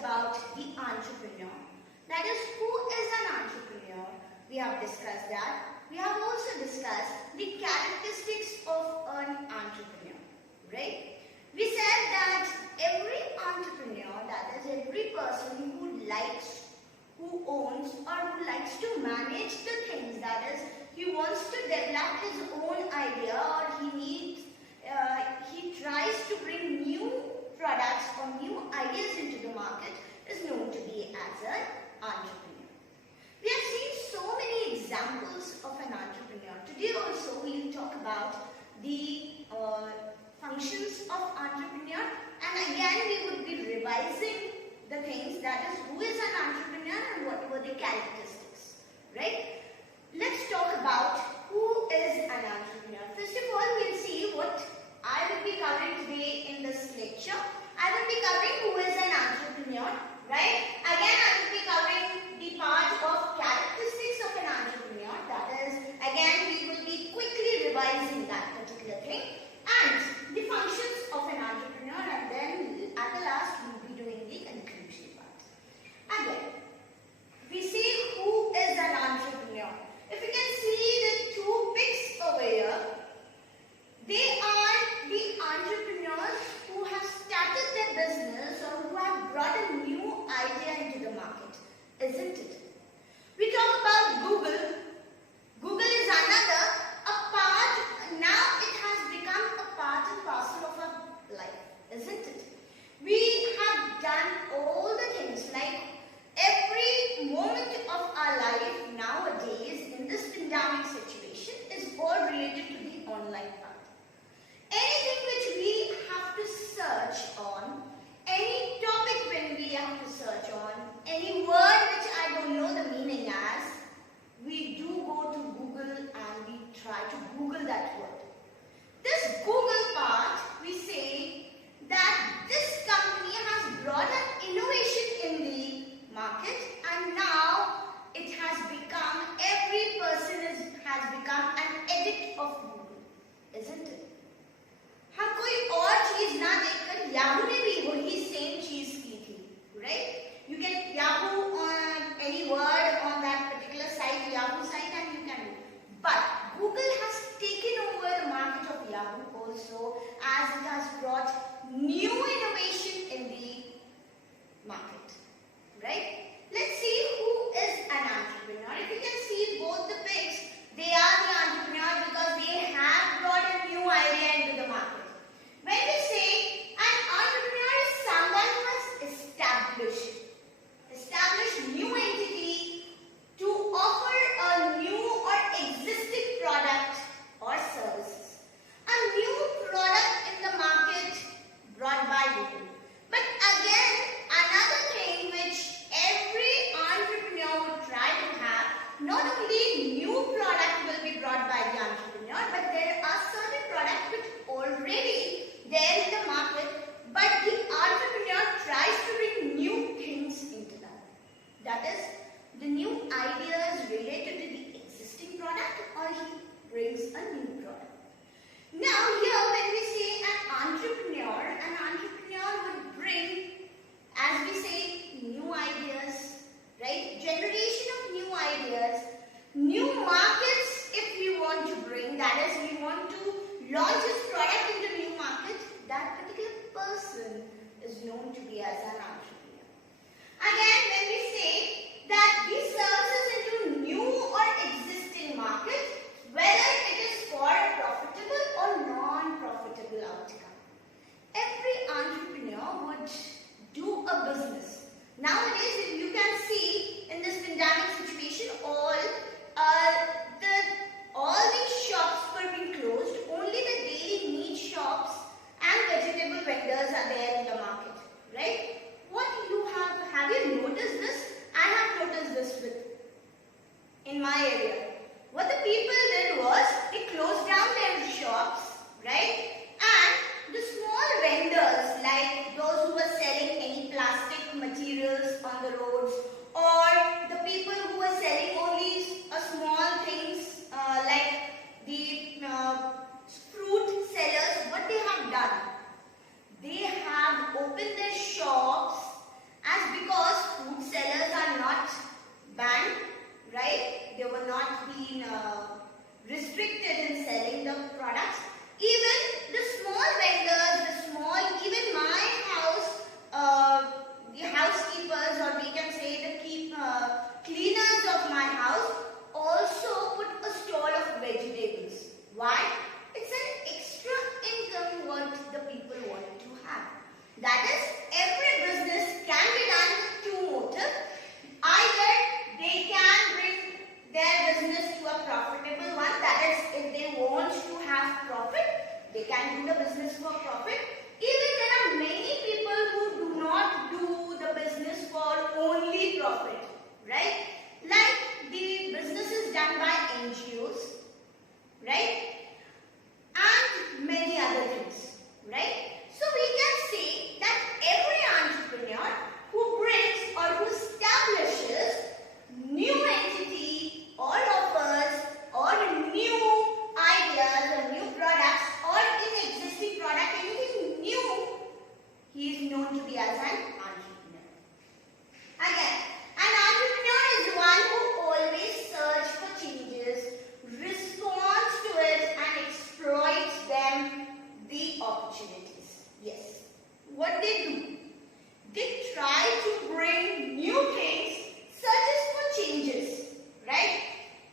about the entrepreneur. That is, who is an entrepreneur? We have discussed that. We have also discussed the characteristics of an entrepreneur, right? We said that every entrepreneur, that is every person who likes, who owns or who likes to manage the things, that is he wants to develop his own idea or he tries to bring new products or new ideas into the market, is known to be as an entrepreneur. We have seen so many examples of an entrepreneur. Today also we will talk about the functions of entrepreneur, and again we would be revising the things, that is who is an entrepreneur and what were the characteristics, right? Let's talk about who is an entrepreneur. First of all, we'll see what I will be covering today in this lecture. I will be covering who is an entrepreneur, right? Again, I will be covering the part of characteristics of an entrepreneur. That is, again, we will be quickly revising that particular thing, and the functions of an entrepreneur, and then at the last we will be doing the conclusion part. Again, we see who is an entrepreneur. If you can see the two pics over here, they are the entrepreneurs who have started their business or who have brought a new idea into the market, isn't it? We talk about Google. Google is another, now it has become a part and parcel of our life, isn't it? We have done all the things, like every moment of our life nowadays in this pandemic situation is all related to the online part. Anything which we have to search on, any topic when we have to search on, any word which I don't know the meaning as, we do go to Google and we try to Google that word. This Google part, we say that this company has brought an innovation in the market, and now it has become, every person has become an addict of Google, isn't it? हाँ कोई और चीज ना देखकर Yahoo ने भी वही same चीज की थी, right? You can Yahoo on any word on that particular site, Yahoo site, and you can do. But Google has taken over the market of Yahoo also, as it has brought new innovation in the market, right? Let's see who is an entrepreneur. If you can see both the pics, they are the entrepreneurs because they have brought a new idea into the market. When we say an entrepreneur is someone who has established new entity to offer a new or existing product or services. A new product in the market brought by Google. But again, another thing which every entrepreneur would try to have, not only new product will be brought by the entrepreneur, but there are certain products which already there in the market, but the entrepreneur tries to bring new things into that. That is, the new ideas related to the existing product, or he brings a new product. Now here when we say an entrepreneur would bring, as we say, new ideas, right? Generation of new ideas, new markets if we want to bring, that is, we want to launch his product into new market, that particular person is known to be as an entrepreneur. Again, when we say that he services into new or existing market, whether it is for profitable or non-profitable outcome. Every entrepreneur would do a business. Nowadays, you can see in this pandemic situation, all these shops were being closed. Only the daily need shops and vegetable vendors are there in the market, right? What you have you noticed They can do the business for profit. Even there are many people who do not do the business for only profit, right? Like the businesses done by NGOs, right? And many other things, right? So we can say that every entrepreneur who brings or who establishes new entity or offers or new ideas or new products or in existing product, anything new, he is known to be as an entrepreneur. Again, an entrepreneur is one who always searches for changes, responds to it and exploits them, the opportunities. Yes. What they do? They try to bring new things, searches for changes, right?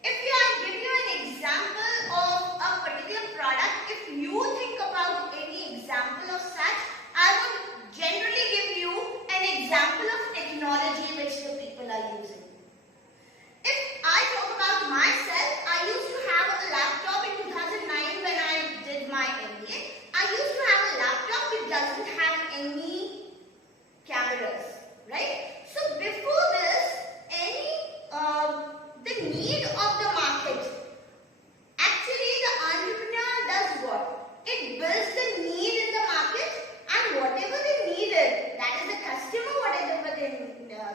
If I give you an example of a particular product, if you think about any example of such, I would generally give you an example of technology which the people are using. If I talk about myself, I used to have a laptop in 2009 when I did my MBA. I used to have a laptop which doesn't have any cameras, right? So before this, the need of the market, actually the entrepreneur does what? It builds the need in the market, and whatever they needed, that is the customer, whatever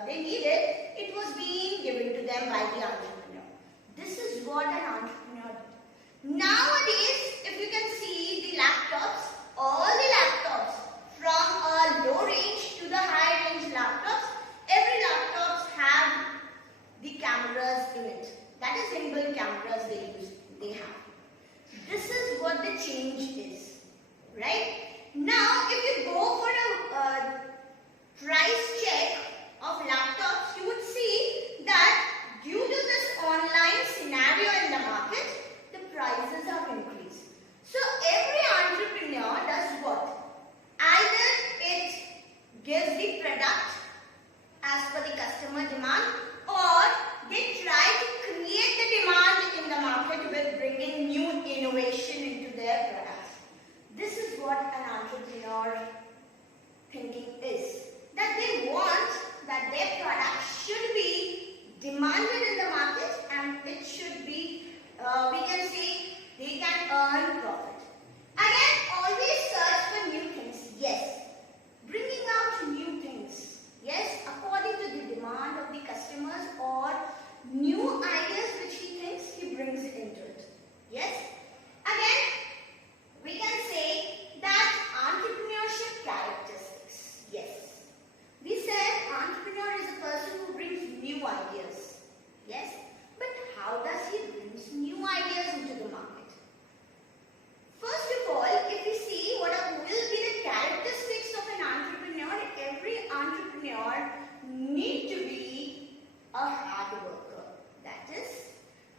they needed, it was being given to them by the entrepreneur. This is what an entrepreneur did. Nowadays, if you can see the laptops, all the laptops from a low range to the high range laptops, every laptops have the cameras in it. That is inbuilt cameras they have. This is what the change is, right? Now, if you go for a price check of laptops, you would see that due to this online scenario in the market, the prices have increased. So every entrepreneur does what? Either it gives the product as per the customer demand, or they try to create the demand in the market with bringing new innovation into their products. This is what an entrepreneur thinking is. That they want that their product should be demanded in the market and it should be, we can say, they can earn profit. Again, always search for new things. Yes. Bringing out new things. Yes, according to the demand of the customers or new ideas which he thinks, he brings it into it. Yes. Again, we can say that entrepreneurship characteristics. Yes. We said entrepreneur is a person who brings new ideas. Yes. But how does he bring new ideas into the market? First of all, if we see what will be the characteristics of an entrepreneur, every entrepreneur need to be a hard worker. That is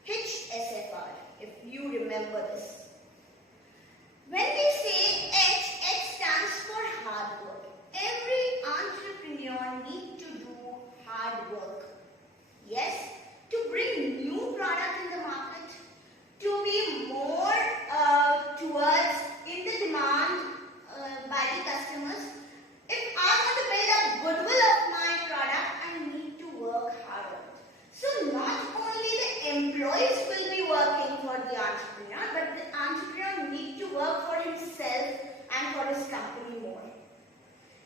HSFR, if you remember this. When we say H stands for hard work. Every entrepreneur need to do hard work. Yes, to bring new product in the market, to be more towards in the demand by the customers. If I want to build a goodwill of my product, I need to work harder. So not only the employees will be working for the entrepreneur, but the entrepreneur need to work for himself and for his company more.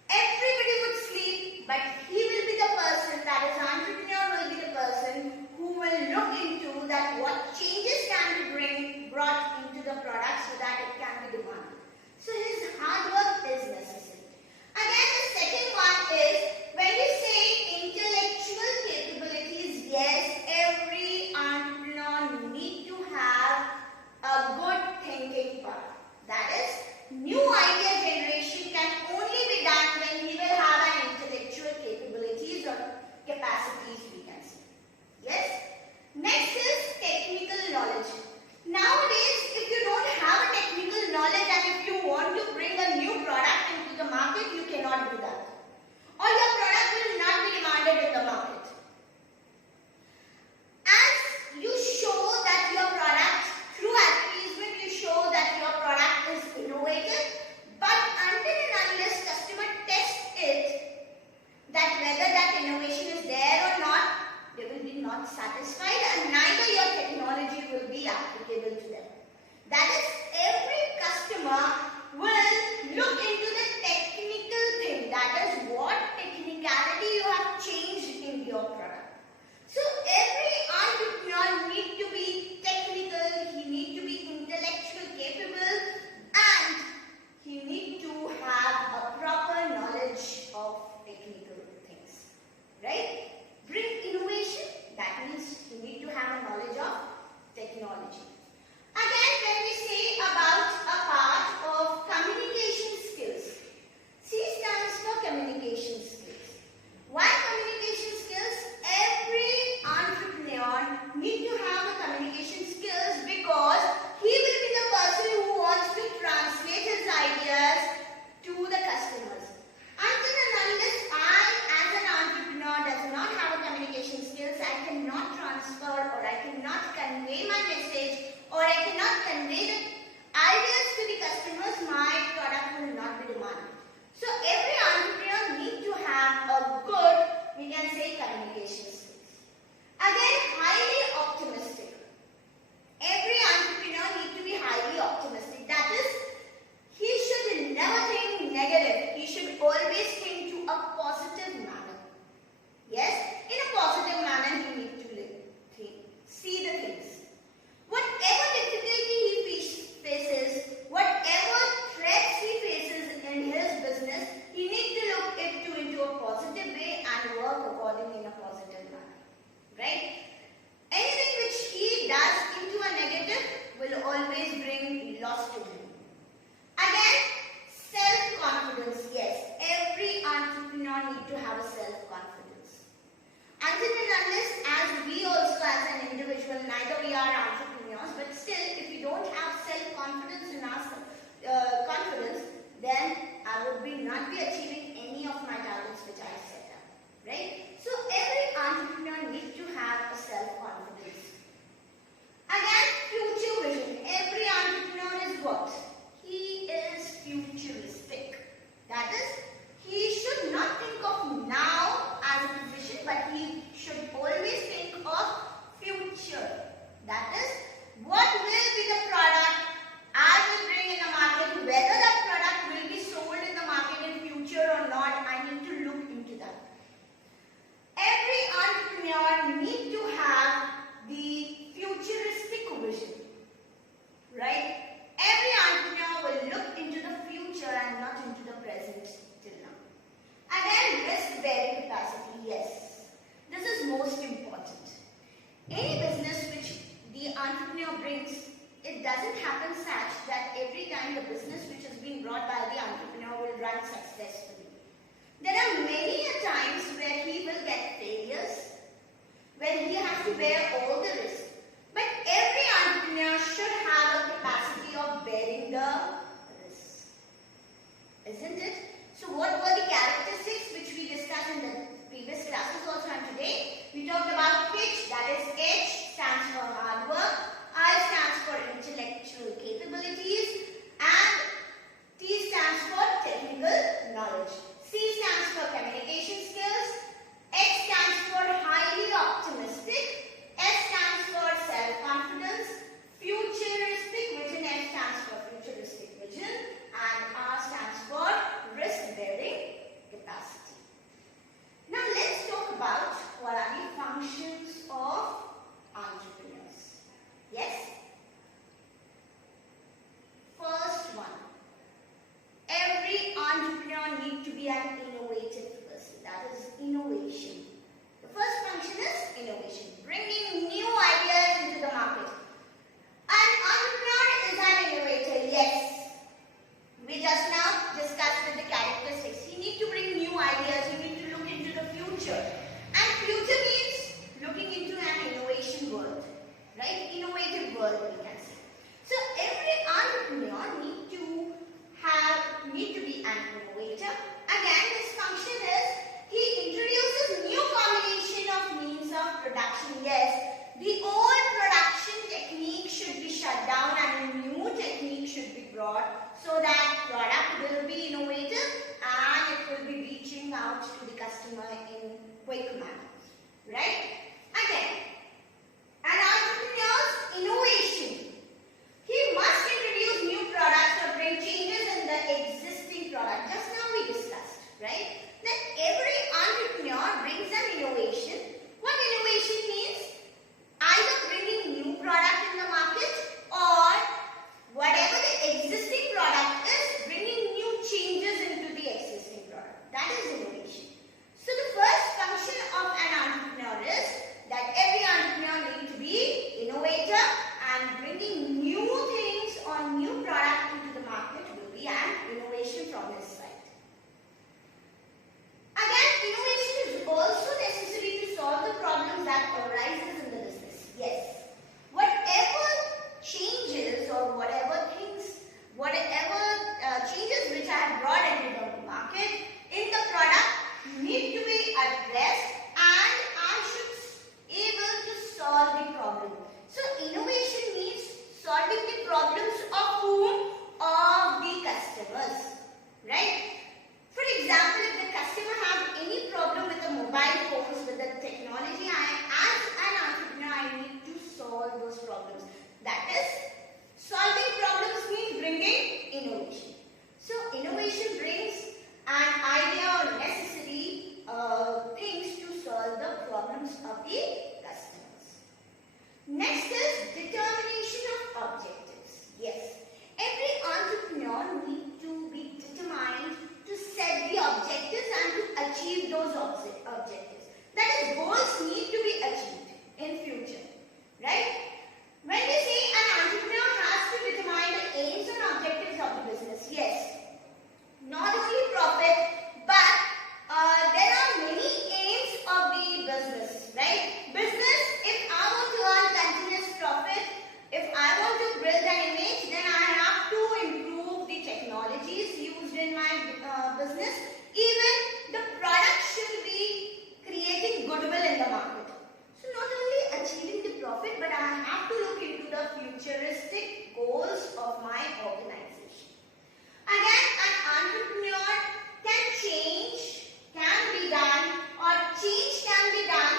Everybody would sleep, but he will be the person, that is entrepreneur will be the person who will look into that what changes can be brought into the product so that it can be demanded. So his hard work is necessary. Again, the second one is when we say intellectual capabilities, yes, every entrepreneur need to have a good thinking part. That is, new idea generation can only be done when he will have an intellectual capabilities or capacities, we can say. Yes. Next is technical knowledge. Nowadays, if you don't have a technical knowledge and if you want to bring a new product into the market, you cannot do that. Or your product will not be demanded in the market. As you show that your product, through advertisement, you show that your product is innovative brought by the entrepreneur will run successfully. There are many times where he will get failures, when he has to bear all the risk. But every entrepreneur should have a capacity of bearing the risk. Isn't it? So what were the characteristics which we discussed in the previous classes also, and today we talked about HITCH, that is H stands for hard work, I stands for intellectual capabilities, and T stands for technical knowledge. C stands for communication skills, X stands for highly optimistic, S stands for self-confidence, futuristic vision, F stands for futuristic vision, and R stands for risk-bearing capacity. Now let's talk about what are the functions of entrepreneurs. Yes? First one, every entrepreneur needs to be an innovative person. That is innovation. The first function is innovation, bringing new ideas into the market. An entrepreneur is an innovator, yes. We just now discussed with the characteristics. You need to bring new ideas, you need to look into the future. And future means looking into an innovation world, right? Innovative world, we can say. So every entrepreneur need to be an innovator. Again, his function is he introduces new combination of means of production. Yes, the old production technique should be shut down and a new technique should be brought so that product will be innovative and it will be reaching out to the customer in quick manner. Right? Again, an entrepreneur's innovation. He must introduce new products or bring changes in the existing product. Just now we discussed, right? That every entrepreneur brings an innovation. What innovation means? Either bringing new product in the market or whatever the existing product is, bringing new changes into the existing product. That is innovation. So the first function of an entrepreneur is that every entrepreneur needs to be innovator, and bringing new things or new product into the market will be an innovation from his side. Again, innovation is also necessary to solve the problems that arises in the business. Yes. Whatever changes or whatever changes which I have brought into the market, in the product, need to be addressed and I should be able to solve the problem. So innovation means solving the problems of whom? Of the customers. Right? For example, if the customer has any problem with the mobile phones, with the technology, as an entrepreneur, I need to solve those problems. That is, solving problems means bringing innovation. So innovation brings an idea or necessary things to solve the problems of the customers. Next is determination of objectives. Yes, every entrepreneur needs to be determined to set the objectives and to achieve those objectives. That is, goals need to be achieved in future. Right? When we say an entrepreneur has to determine the aims and objectives of the business, yes, not only profit, but there are many aims of the business, right? Business, if I want to earn continuous profit, if I want to build an image, then I have to improve the technologies used in my business. Even the product should be creating goodwill in the market. So not only achieving the profit, but I have to look into the futuristic goals of my organization. Again, an entrepreneur can be done, or change can be done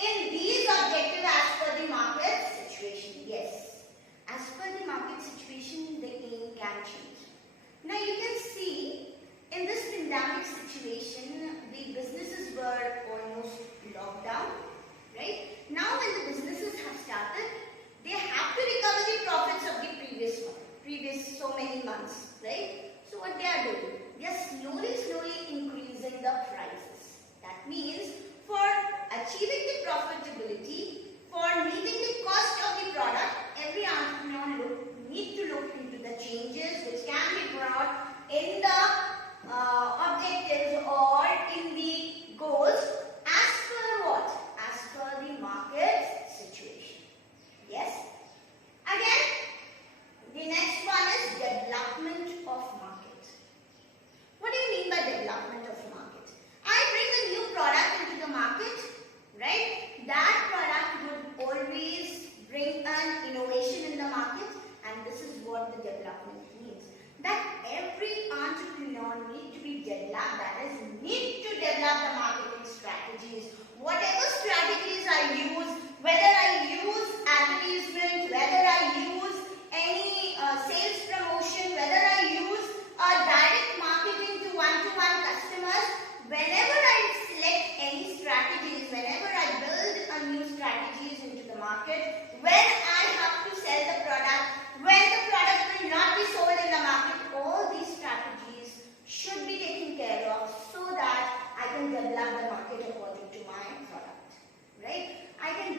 in these objectives as per the market situation. Yes, as per the market situation, the aim can change. Now you can see in this pandemic situation, the businesses were almost locked down, right? Now when the businesses have started, they have to recover the profits of the previous so many months, right? So what they are doing? They are slowly increasing the prices. That means for achieving the profitability, for meeting the cost of the product, every entrepreneur need to look into the changes which can be brought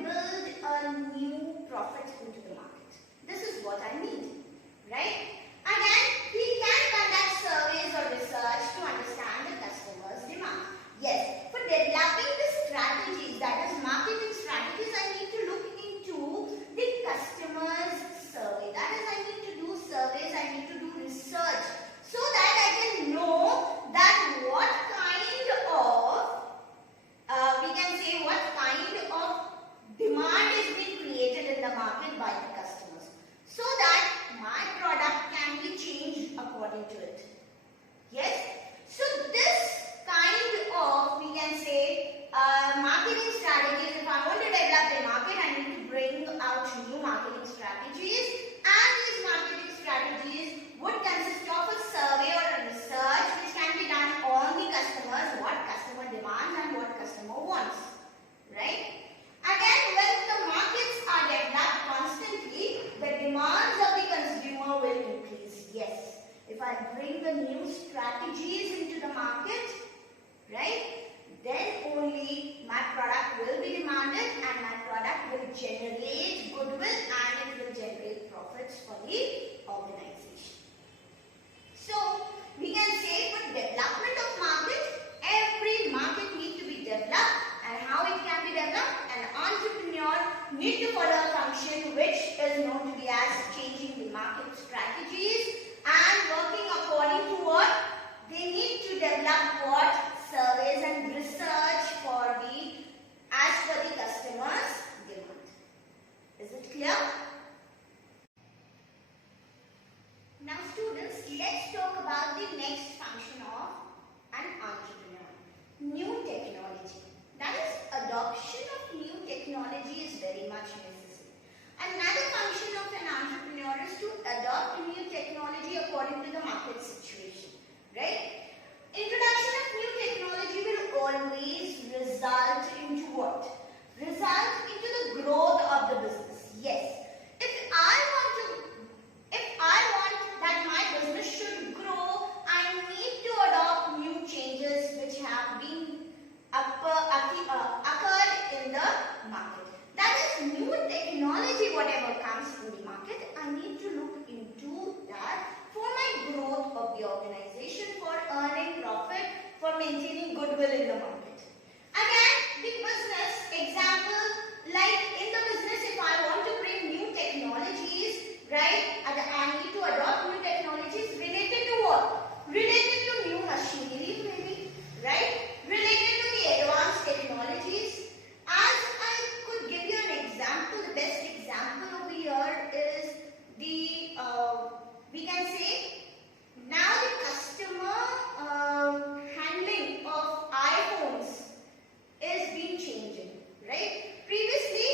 build a new profit into the market. This is what I need, right? Again, we can conduct surveys or research to understand the customer's demand. Yes, for developing the strategies, that is marketing strategies, I need to look into the customer's survey. That is, I need to do surveys, I need to do research so that I can know that what kind of, we can say what kind of demand is being created in the market by the customers, so that my product can be changed according to it. Yes? So this kind of, we can say, marketing strategies, if I want to develop the market, I need to bring out new marketing strategies, and these marketing strategies would consist of a survey or a research which can be done on the customers, what customer demands and what customer wants. Right? Again, when the markets are developed constantly, the demands of the consumer will increase. Yes. If I bring the new strategies into the market, right, then only my product will be demanded and my product will generate goodwill and it will generate profits for the organization. So, we can say for development of market, every market needs to be developed, and how it can be developed, an entrepreneur needs to follow a function which is known to be as changing the market strategies and working according to what? They need to develop what? Surveys and research for the, as per the customer's demand. Is it clear? Now students, let's talk about the next function of an entrepreneur. New technology. That is, adoption of new technology is very much necessary. Another function of an entrepreneur is to adopt new technology according to the market situation. Right? Introduction of new technology will always result into what? Result into the growth of the business. Yes. If I want that my business should grow, I need to adopt new changes which have been occurred in the market. That is, new technology, whatever comes in the market, I need to look into that for my growth of the organization, for earning profit, for maintaining goodwill in the market. Again, the business example, like in the business, if I want to bring new technologies, right, I need to adopt new technologies related to what? Related to new machinery maybe, right? Related to the advanced technologies. As I could give you an example, the best example over here is the, we can say, now the customer handling of iPhones is being changing, right? Previously,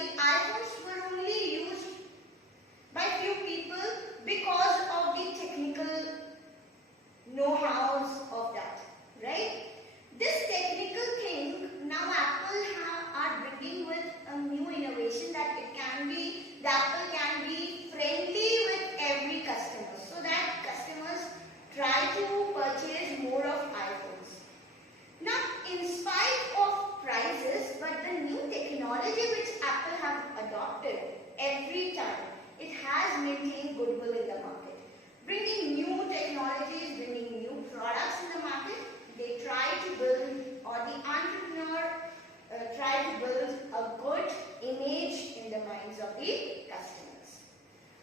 the iPhones were only used by few people because of the technical know-hows of that, right? This technical thing, now Apple are bringing with a new innovation that the Apple can be friendly with every customer, so that customers try to purchase more of iPhones. Now, in spite of prices, but the new technology which Apple have adopted every time, it has maintained goodwill in the market. Bringing new technologies, bringing new products in the market, they try to build, or the entrepreneur try to build a good image in the minds of the customers.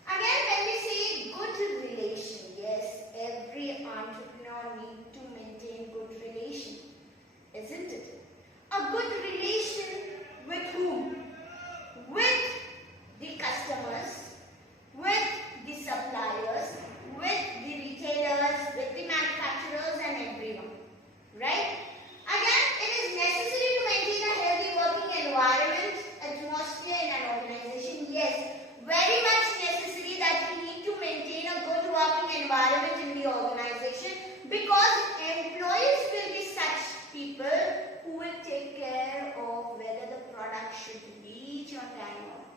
Again, when we say good relation, yes, every entrepreneur needs to maintain good relation, isn't it? A good relation with whom? With the customers, with the suppliers, with the retailers, with the manufacturers and everyone. Right? Again, it is necessary to maintain a healthy working environment, atmosphere in an organization. Yes, very much necessary that we need to maintain a good working environment in the organization, because employees will be such people who will take care of whether the product should reach on time or not.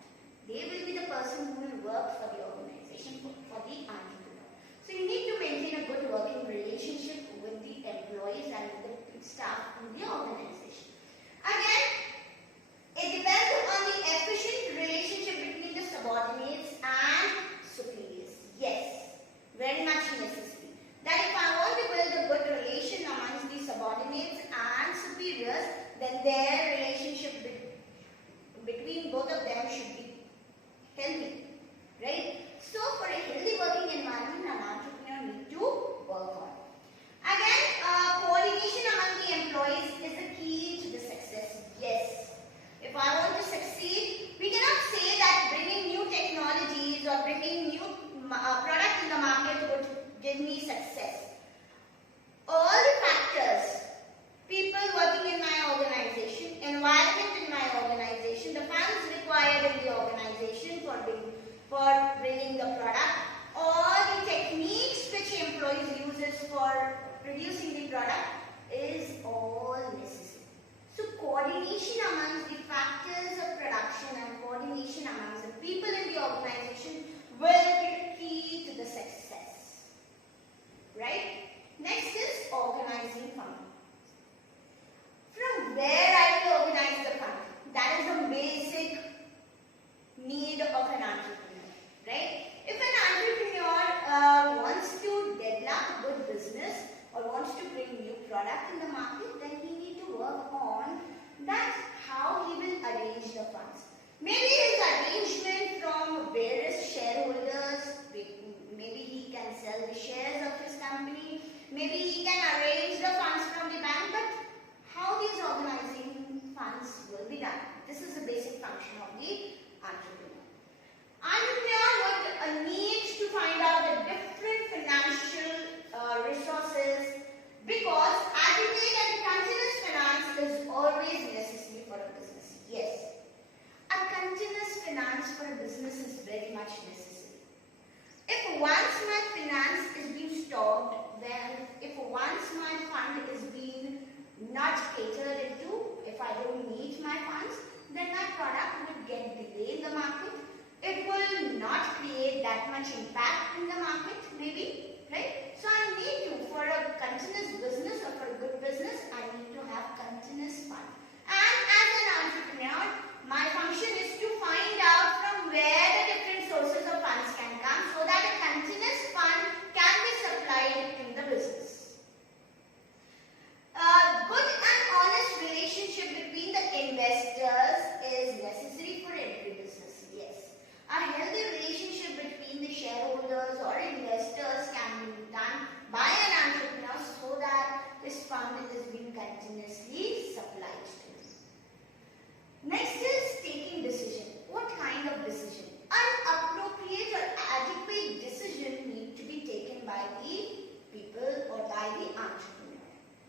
They will be the person who will work for the organization, for the entrepreneur. So you need to maintain a good working relationship with the employees and with the staff in the organization. Again, it depends on the for producing the product is all necessary. So coordination amongst the factors of production and coordination amongst the people in the organization will be the key to the success. Right? Next is organizing fund. From where I will organize the fund? That is the basic need of an entrepreneur. Right? If an entrepreneur wants to develop a good business or wants to bring new product in the market, then he need to work on that how he will arrange the funds. Maybe his arrangement from various shareholders, maybe he can sell the shares of his company, maybe he can arrange the funds from the bank, but how these organizing funds will be done. This is the basic function of the entrepreneur. Entrepreneur would need to find out the different financial resources, because adequate and continuous finance is always necessary for a business. Yes, a continuous finance for a business is very much necessary. If once my finance is being stopped, then if once my fund is being not catered into, if I don't need my funds, then my product will get delayed in the market. It will not create that much impact in the market, maybe, right? So I need to, for a continuous business or for a good business, I need to have continuous fund. And as an entrepreneur, my function is to find out from where the different sources of funds can come so that a continuous fund can be supplied in the business. A good and honest relationship between the investors is necessary for every business. Yes. A healthy relationship between the shareholders or investors can be done by an entrepreneur so that this fund is being continuously supplied to. Next is taking decision. What kind of decision? An appropriate or adequate decision need to be taken by the people or by the entrepreneur.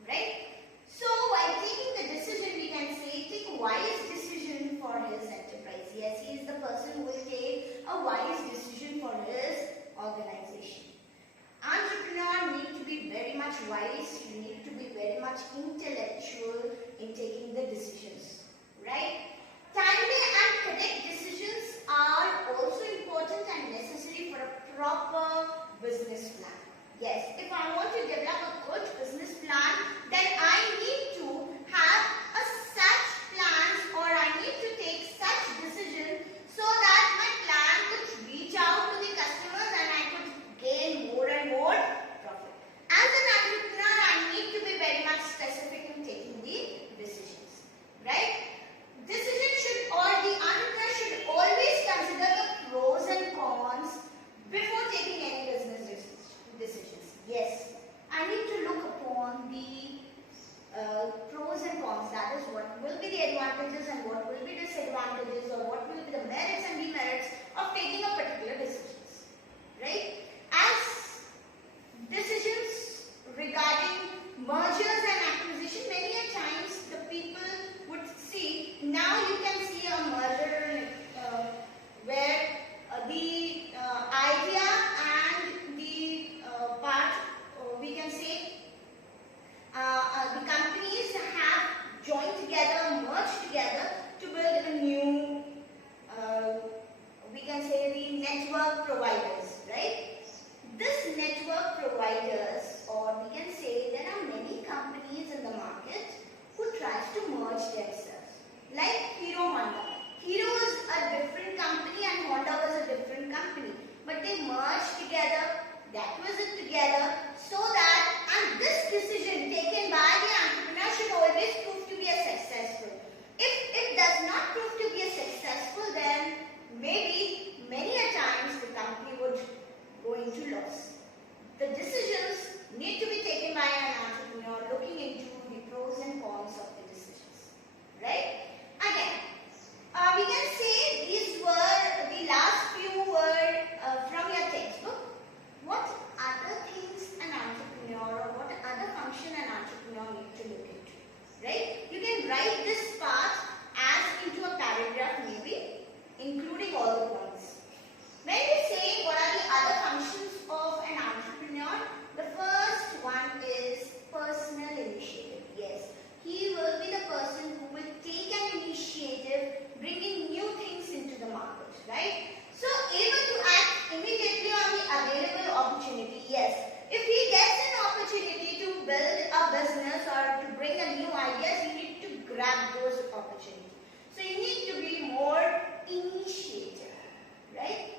Right? So while taking the decision, we can say take a wise decision for his enterprise. Yes, he is the person who will take a wise decision for his organization. Entrepreneur need to be very much wise. You need to be very much intellectual in taking the decisions. Right? Timely and correct decisions are also important and necessary for a proper business plan. Yes, if I want to develop a good business plan, then I need to have a such plans, or I need to take such decisions so that my plan could reach out to the customers and I could gain more and more profit. As an entrepreneur, I need to be very much specific in taking the decisions. Right? Decision should, or the entrepreneur should always consider the pros and cons before taking any business decisions. Yes. grab those opportunities. So you need to be more initiative, right?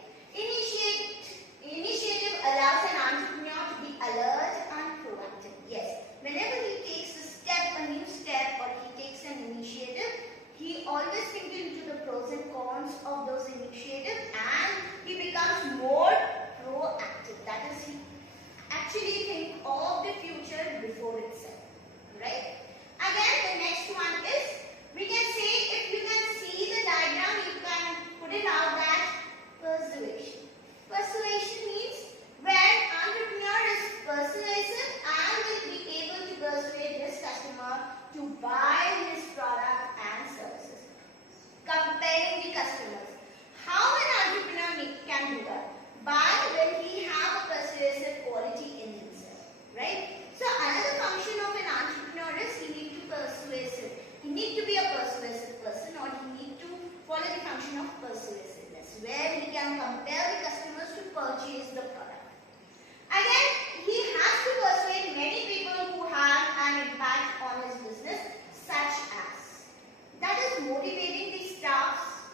Initiative allows an entrepreneur to be alert and proactive. Yes, whenever he takes a step, a new step, or he takes an initiative, he always thinks into the pros and cons of those initiatives, and he becomes more proactive. That is, he actually think of the future before itself, right? Again, the next one is, we can say, if you can see the diagram, you can put it out that persuasion. Persuasion means where entrepreneur is persuasive and will be able to persuade his customer to buy his product and services. Compelling the customers. How an entrepreneur can do that? By when he have a persuasive quality in himself, right? So another function of an entrepreneur is he need to persuasive. He need to be a persuasive person, or he need to follow the function of persuasiveness, where he can compel the customers to purchase the product. Again, he has to persuade many people who have an impact on his business, such as, that is motivating the staffs,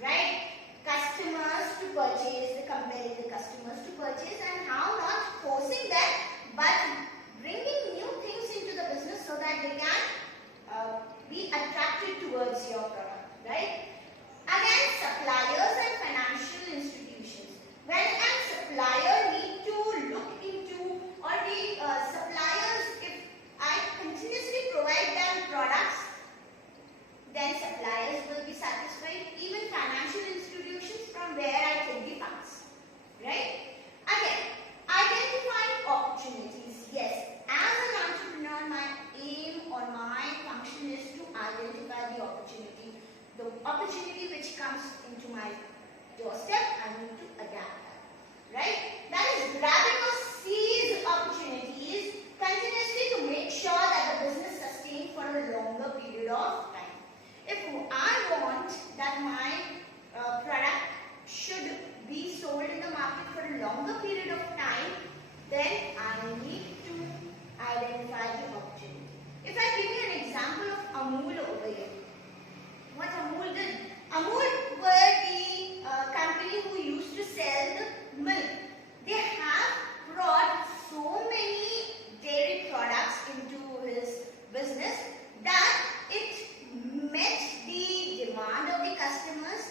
right? Customers to purchase, compelling the customers to purchase, and how not forcing them, but bringing new things into the business so that they can be attracted towards your product, right? Again, suppliers and financial institutions. When a supplier need to look into, or the suppliers, if I continuously provide them products, then suppliers will be satisfied. Even financial institutions, from where I take the funds, right? Again, identifying opportunities. Yes, as an entrepreneur, my aim or my function is to identify the opportunity which comes into my doorstep. I need to adapt that, right? That is grabbing or seize opportunities continuously to make sure that the business sustains for a longer period of time. If I want that my product should be sold in the market for a longer period of time, then I need to identify the opportunity. If I give you an example of Amul over here, what Amul did? Amul were the company who used to sell the milk. They have brought so many dairy products into his business that it met the demand of the customers.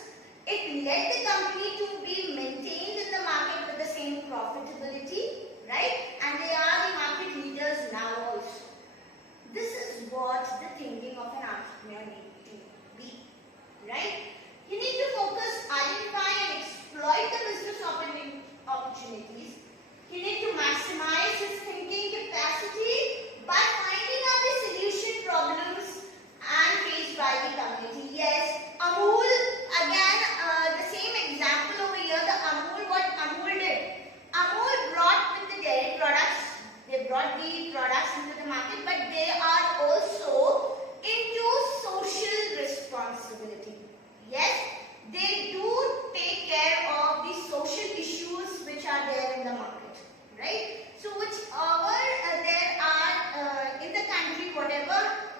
It led the company to be maintained in the market with the same profitability, right? And they are the market leaders now also. This is what the thinking of an entrepreneur needs to be, right? You need to focus, identify and exploit the business opportunities. You need to maximize his thinking capacity by finding out the solution problems and faced by the community. Yes, Amul, again, the same example over here, what Amul did. Amul brought with the dairy products, they brought the products into the market, but they are also into social responsibility. Yes, they do take care of the social issues which are there in the market, right? So whichever there are in the country, whatever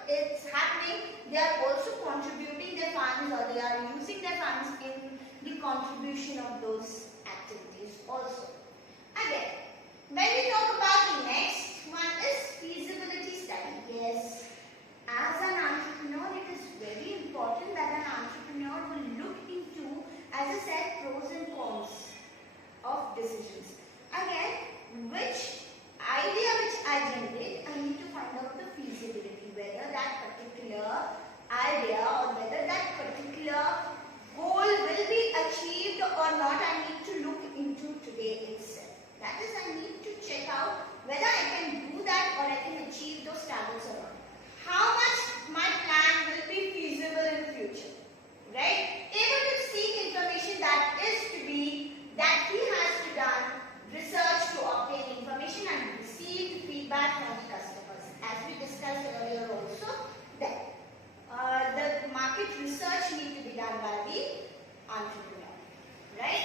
is happening, they are also contributing their funds, or they are using their funds in the contribution of those activities also. Again, when we talk about the next one is feasibility study. Yes, as an entrepreneur, it is very important that an entrepreneur will look into, as I said, pros and cons of decisions. Again, which idea which I generate, I need to find out the feasibility, whether that particular idea or whether that particular goal will be achieved or not. I need to look into today itself. That is, I need to check out whether I can do that or I can achieve those targets or not. How much my plan will be feasible in future, right? Able to seek information that is to be, that he has to done research to obtain information and receive feedback from the customers. As we discussed earlier also, that the market research need to be done by the entrepreneur, right?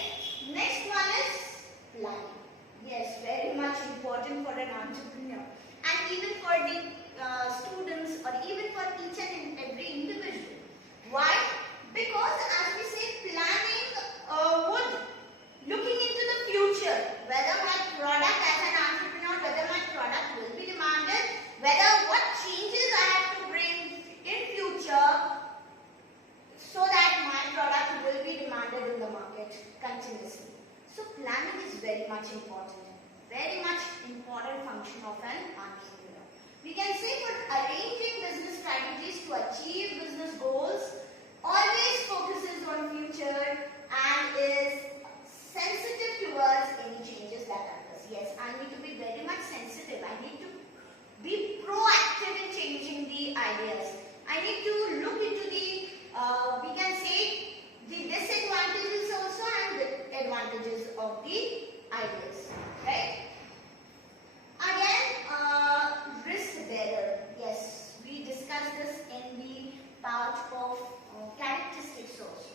Next one is planning. Yes, very much important for an entrepreneur. and even for the students, or even for each and every individual. Why? Because as we say, planning would looking into the future, whether my product as an entrepreneur, whether my product will be demanded, whether what changes I have to bring in future so that my product will be demanded in the market continuously. So planning is very much important function of an entrepreneur. We can say for arranging business strategies to achieve business goals, always focuses on future and is sensitive towards any changes that occurs. Yes, I need to be very much sensitive. I need to be proactive in changing the ideas. I need to look into the, we can say, the disadvantages also and the advantages of the ideas. Right? Again, risk bearer. Yes, we discussed this in the part of characteristics also.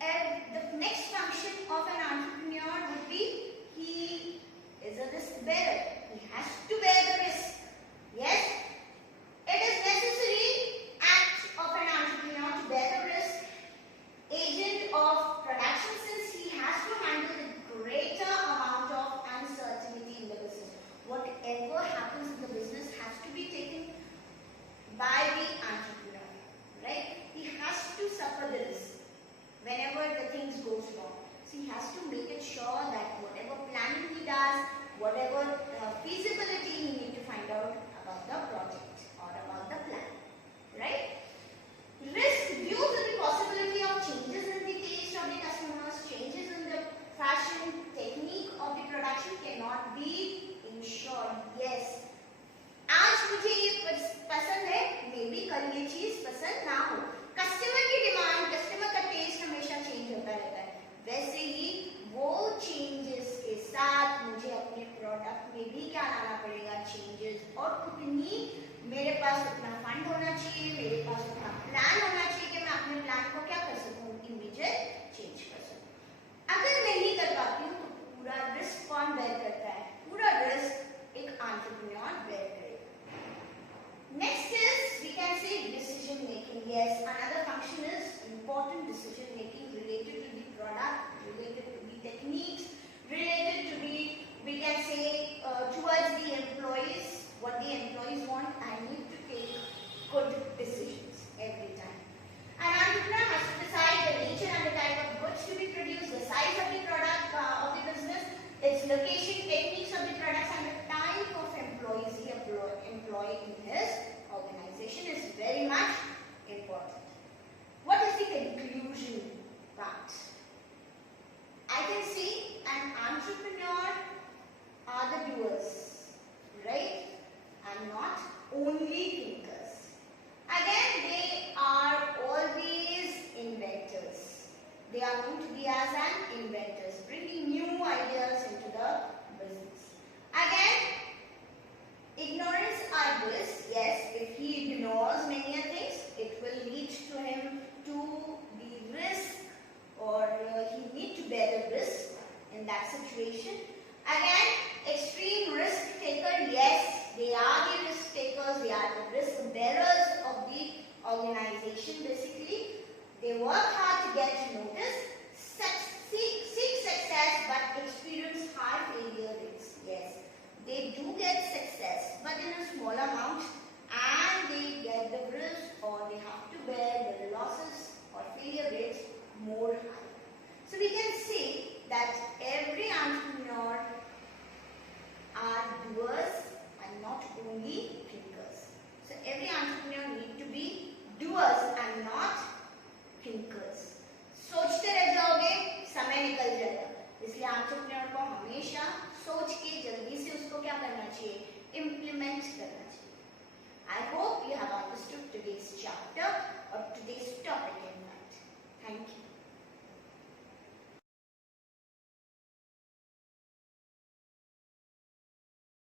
And the next function of an entrepreneur would be he is a risk bearer. He has to bear the risk. Yes, it is necessary act of an entrepreneur to bear the risk. Agent of production, since he has to handle the greater amount of uncertainty in the business. Whatever happens in the business has to be taken by the entrepreneur, right? He has to suffer the risk whenever the things goes wrong. So he has to make it sure that whatever planning he does, whatever feasibility he need to find out about the project or about the plan, right? Risk due to the possibility of changes in the taste of the customers, changes in the fashion technique of the production cannot be ensured. Yes, आज मुझे ये पसंद है, may be कल ये चीज पसंद ना हो. कस्टमर की डिमांड, कस्टमर का टेस्ट हमेशा चेंज होता रहता है. वैसे ही वो चेंजेस के साथ मुझे अपने प्रोडक्ट में भी क्या लाना पड़ेगा, चेंजेस. और उतनी मेरे पास उतना फंड होना चाहिए, मेरे पास उतना प्लान होना चाहिए कि मैं अपने प्लान को क्या कर सकूं, इमीडिएट चेंज कर सकूं. अगर नहीं कर पाती हूँ तो पूरा रिस्क कौन बेयर करता है? पूरा रिस्क एक एंटरप्रेन्योर बेयर करेगा. Next is, we can say, decision making. Yes, another function is important decision making related to the product, related to the techniques, related to the, we can say, towards the employees, what the employees want. I need to take good decisions every time. An entrepreneur has to decide the nature and the type of goods to be produced, the size of the product of the business, its location, techniques of the products, and the type of employees he employ in his organization is very much important. What is the conclusion part? I can see an entrepreneur are the doers, right? And not only thinkers. Again, they are always inventors. They are known to be as an inventors, bringing new ideas into the business. Again, ignorance are bliss. Yes, if he ignores many things, it will lead to him to the risk, or he need to bear the risk in that situation. Again, extreme risk taker. Yes, they are the risk takers. They are the risk bearers of the organization. Basically, they work hard to get noticed, seek success, but experience high failure rates. Yes, they do get success, but in a small amount, and they get the risk, or they have to bear the losses or failure rates more high. So we can say that every entrepreneur are doers and not only thinkers. So every entrepreneur need to be doers and not thinkers. सोचते रह जाओगे, समय निकल जाएगा. इसलिए entrepreneur को हमेशा सोच के जल्दी से उसको क्या करना चाहिए, implement करना चाहिए. I hope you have understood today's chapter or today's topic in fact. Thank you.